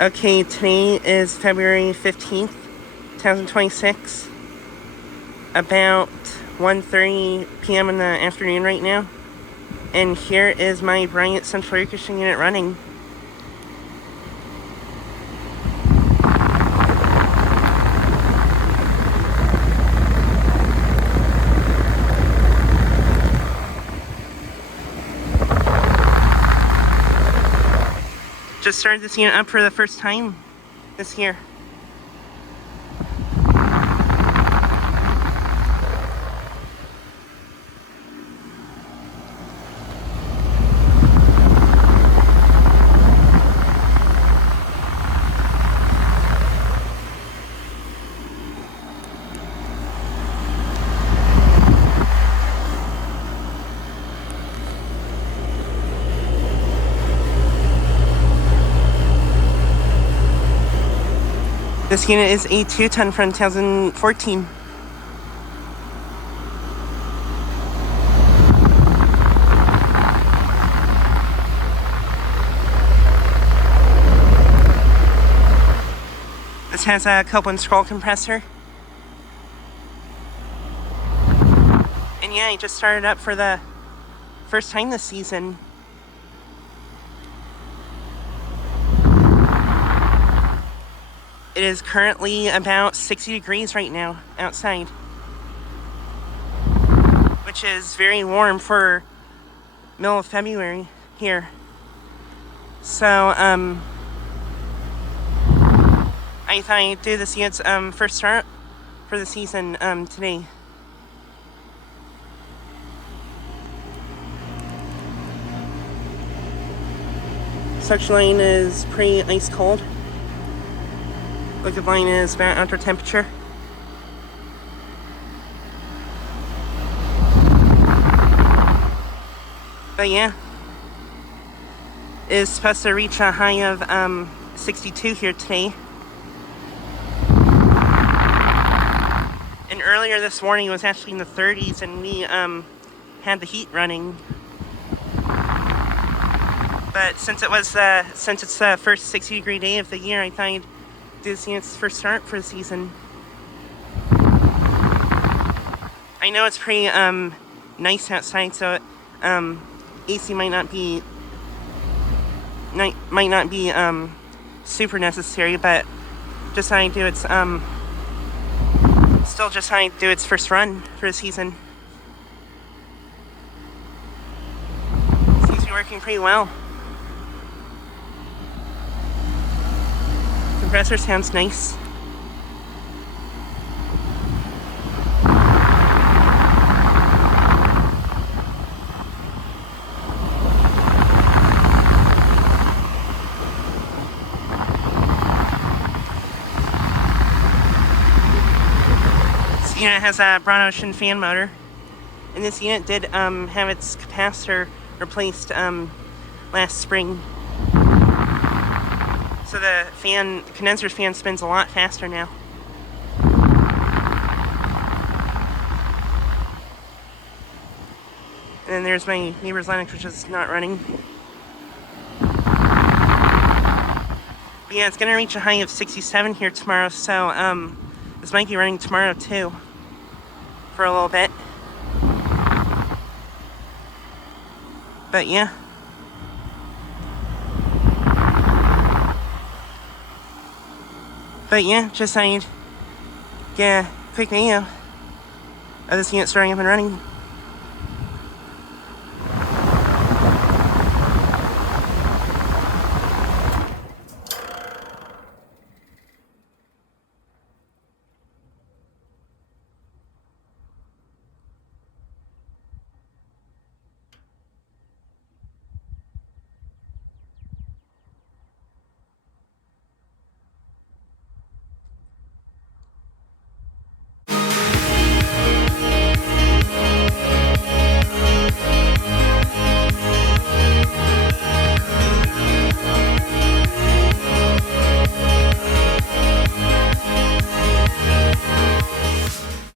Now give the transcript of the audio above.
Okay, today is February 15th, 2026, about 1:30 p.m. in the afternoon right now, and here is my Bryant central air conditioning unit running. Just started this unit up for the first time this year. This unit is a 2-ton from 2014. This has a Copeland scroll compressor. And yeah, I just started up for the first time this season. It is currently about 60 degrees right now outside, which is very warm for middle of February here. So, I thought I'd do this unit's first start for the season today. Suction line is pretty ice cold. Liquid line is about outdoor temperature. But yeah, it is supposed to reach a high of 62 here today. And earlier this morning it was actually in the 30s, and we had the heat running. But since it's the first 60-degree day of the year, I thought I'd do this unit's first start for the season. I know it's pretty nice outside, so AC might not be super necessary, but just how I do its still just how I do its first run for the season. Seems to be working pretty well. Compressor sounds nice. This unit has a Brown Ocean fan motor, and this unit did have its capacitor replaced last spring. So the condenser fan spins a lot faster now. And then there's my neighbor's Linux, which is not running. But yeah, it's gonna reach a high of 67 here tomorrow, so this might be running tomorrow too, for a little bit. But yeah. But yeah, just thought I'd get a quick video of this unit starting up and running.